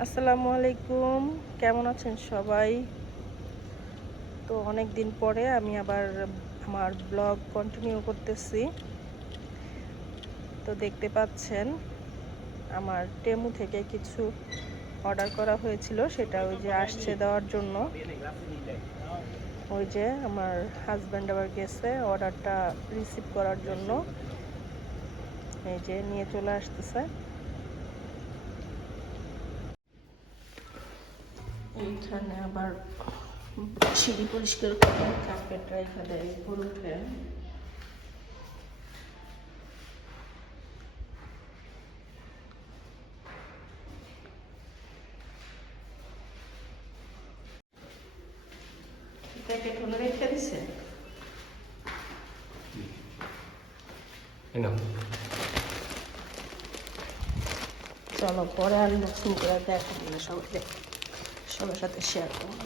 আসসালামু আলাইকুম। কেমন আছেন সবাই? তো অনেক দিন পরে আমি আবার আমার ব্লগ কন্টিনিউ করতেছি। তো দেখতে পাচ্ছেন, আমার টেমু থেকে কিছু অর্ডার করা হয়েছিল, সেটা ওই যে আসছে দেওয়ার জন্য। ওই যে আমার হাজব্যান্ড আবার গেছে অর্ডারটা রিসিভ করার জন্য। এই যে নিয়ে চলে আসতেছে। এইখানে আবার সিঁড়ি পরিষ্কার করে কার্পেটটা এখানে উপরে উঠে। প্যাকেট হলে রেখে দিছে? চলো পরে আনবক্সিং করে দেখা সবাই সবার সাথে শেয়ার করব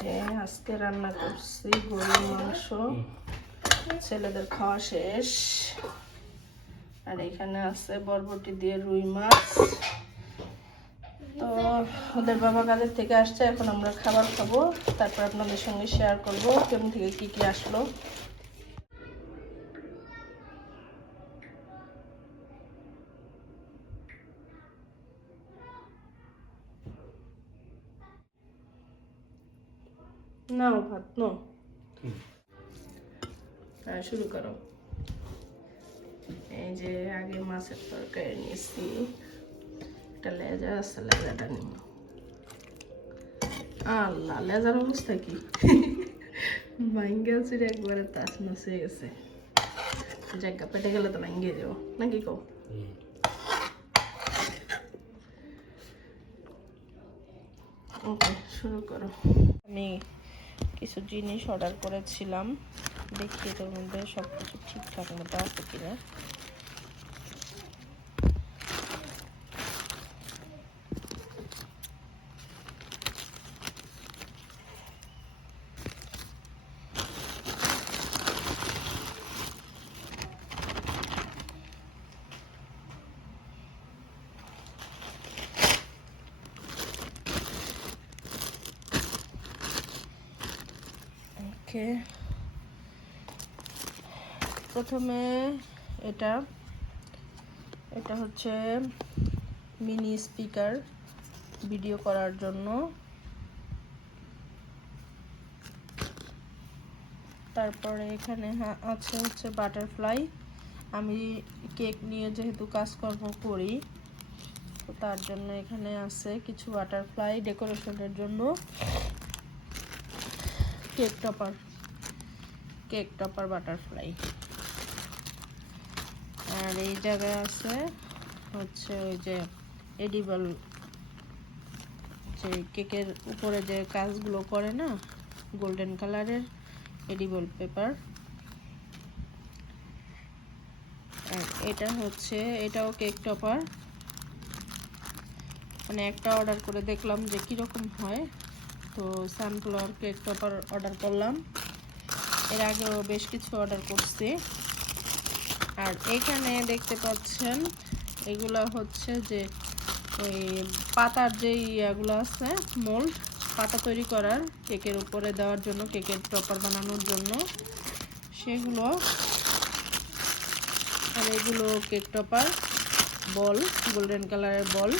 যে আজকে রান্না করছি গরুর মাংস। খাওয়া শেষ। আর এখানে আছে বরবটি দিয়ে রুই মাছ। তো ওদের বাবা কাজের থেকে আসছে, এখন আমরা খাবার খাব। তারপর আপনাদের সঙ্গে শেয়ার করব, কেমন থেকে কি কি আসলো। নাও ভাত নো। হ্যাঁ শুরু করো। এই যে আগে মাছের তরকারি নিয়েছি। একটা লেজা আছে লেজাটা নিব। আল্লাহ লেজার অবস্থা কি? ভাঙ্গে রে একবারে তাস মাছ হয়ে গেছে। জায়গা পেটে গেলে তো ভাঙ্গে যাব নাকি কো ওকে শুরু করো। আমি কিছু জিনিস অর্ডার করেছিলাম। দেখি এটার মধ্যে সব কিছু ঠিকঠাক মতো আছে কিনা। ওকে। প্রথমে এটা এটা হচ্ছে মিনি স্পিকার ভিডিও করার জন্য। তারপরে এখানে আছে হচ্ছে বাটারফ্লাই আমি কেক নিয়ে যেহেতু কাজকর্ম করি, তো তার জন্য এখানে আছে কিছু বাটারফ্লাই ডেকোরেশনের জন্য। Cake topper. Cake topper butterfly. আর এই জায়গায় আছে হচ্ছে ওই যে এডিবল যে কেকের উপরে যে কাজগুলো করে না গোল্ডেন কালারের এডিবল পেপার আর এটা হচ্ছে, এটাও কেক টপার। মানে একটা অর্ডার করে দেখলাম যে কীরকম হয়। তো সানফ্লাওয়ার কেক টপার অর্ডার করলাম। এর আগেও বেশ কিছু অর্ডার করছি। আর এখানে দেখতে পাচ্ছেন, এগুলো হচ্ছে যে ওই পাতার যে ইয়াগুলো আছে, মোল্ড, পাতা তৈরি করার কেকের উপরে দেওয়ার জন্য, কেকের টপার বানানোর জন্য। সেগুলো আর এগুলো কেক টপার বল, গোল্ডেন কালারের বল।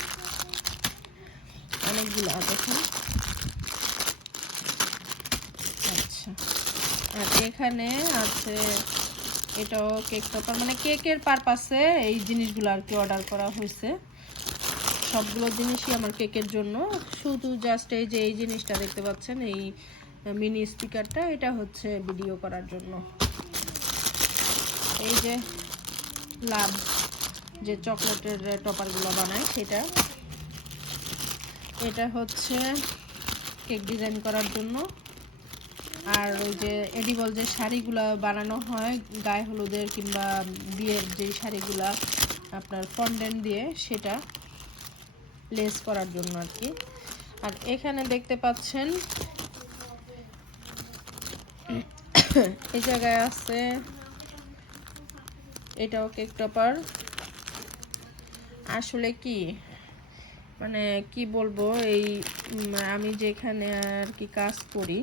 অনেকগুলো দেখেন আর এখানে আছে এটাও কেক টপার মানে কেকের পারপাসে এই জিনিসগুলো আর কি অর্ডার করা হয়েছে। সবগুলো জিনিসই আমার কেকের জন্য। শুধু জাস্ট এই যে এই জিনিসটা দেখতে পাচ্ছেন, এই মিনি স্পিকারটা এটা হচ্ছে ভিডিও করার জন্য। এই যে লাভ, যে চকলেটের টপারগুলো বানায় সেটা। এটা হচ্ছে কেক ডিজাইন করার জন্য। আর ওই যে এডিবল যে শাড়িগুলা বানানো হয়, গায়ে হলুদের কিংবা বিয়ের যে শাড়িগুলা আপনার ফন্ডেন্ট দিয়ে, সেটা লেস করার জন্য আর কি। আর এখানে দেখতে পাচ্ছেন, এই জায়গায় আছে, এটাও কেক টপার আসলে কি মানে কি বলব, এই আমি যেখানে আর কি কাজ করি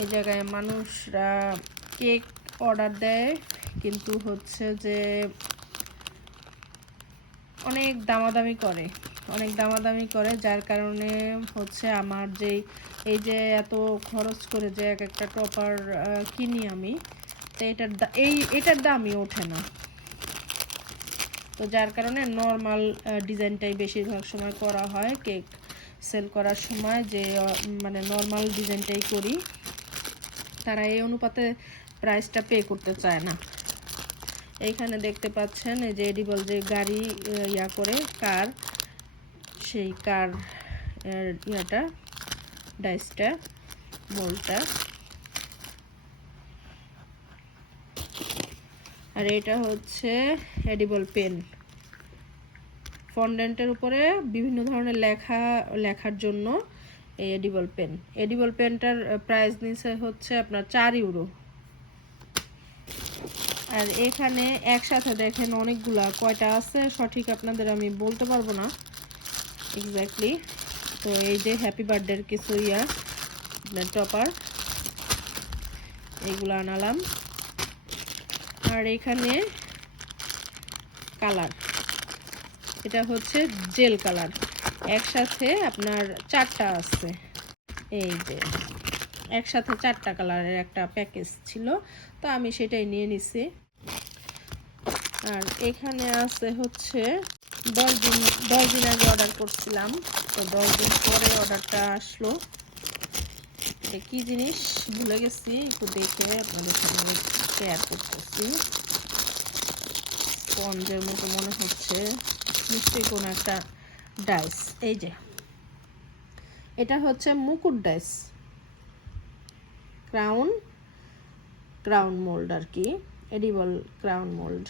এই জায়গায় মানুষরা কেক অর্ডার দেয়, কিন্তু হচ্ছে যে অনেক দামাদামি করে, অনেক দামাদামি করে, যার কারণে হচ্ছে আমার যেই, এই যে এত খরচ করে যে এক একটা টপার কিনি আমি, তো এটার এই, এটার দামই ওঠে না। তো যার কারণে নর্মাল ডিজাইনটাই বেশিরভাগ সময় করা হয়, কেক সেল করার সময় যে মানে নর্মাল ডিজাইনটাই করি। তারা এই অনুপাতে প্রাইসটা পে করতে চায় না। এইখানে দেখতে পাচ্ছেন, এই যে এডিবল যে গাড়ি ইয়া করে কার সেই কার ইয়াটা ডাইসটা মোলটা আর এটা হচ্ছে এডিবল পেন ফন্ডেন্টের উপরে বিভিন্ন ধরনের লেখা, লেখার জন্য এই এডিবল পেন এডিবল পেনটার প্রাইস নিচে হচ্ছে আপনার চার ইউরো আর এখানে একসাথে দেখেন অনেকগুলা, কয়টা আছে? সঠিক আপনাদের আমি বলতে পারব না। এক্স্যাক্টলি তো এই যে হ্যাপি বার্থডের কিছু ইয়া টপার এইগুলো আনালাম। আর এখানে কালার এটা হচ্ছে জেল কালার একসাথে আপনার চারটা আছে। এই যে, একসাথে চারটা কালারের একটা প্যাকেজ ছিল, তো আমি সেটাই নিয়ে নিছি। আর এখানে আছে হচ্ছে দশ দিন দশ দিন আগে অর্ডার করছিলাম, তো দশ দিন পরে অর্ডারটা আসলো। এটা কি জিনিস? ভুলে গেছি, একটু দেখে আপনাদের সঙ্গে শেয়ার করতেছি। স্পঞ্জের মতো মনে হচ্ছে, নিশ্চয়ই কোনো একটা ডাইস, এই যে। এটা হচ্ছে মুকুট ডাইস। ক্রাউন ক্রাউন মোল্ড আর কি, এডিবল ক্রাউন মোল্ড।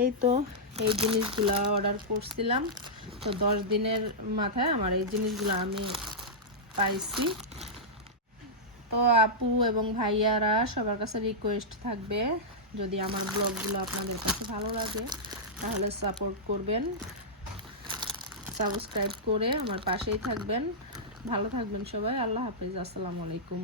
এই তো, এই জিনিসগুলা অর্ডার করছিলাম। তো দশ দিনের মাথায় আমার এই জিনিসগুলো আমি পাইছি। তো আপু এবং ভাইয়ারা সবার কাছে রিকোয়েস্ট থাকবে, যদি আমার ব্লগগুলো আপনাদের কাছে ভালো লাগে। তাহলে সাপোর্ট করবেন। সাবস্ক্রাইব করে আমার পাশেই থাকবেন। ভালো থাকবেন সবাই। আল্লাহ হাফিজ। আসসালামু আলাইকুম।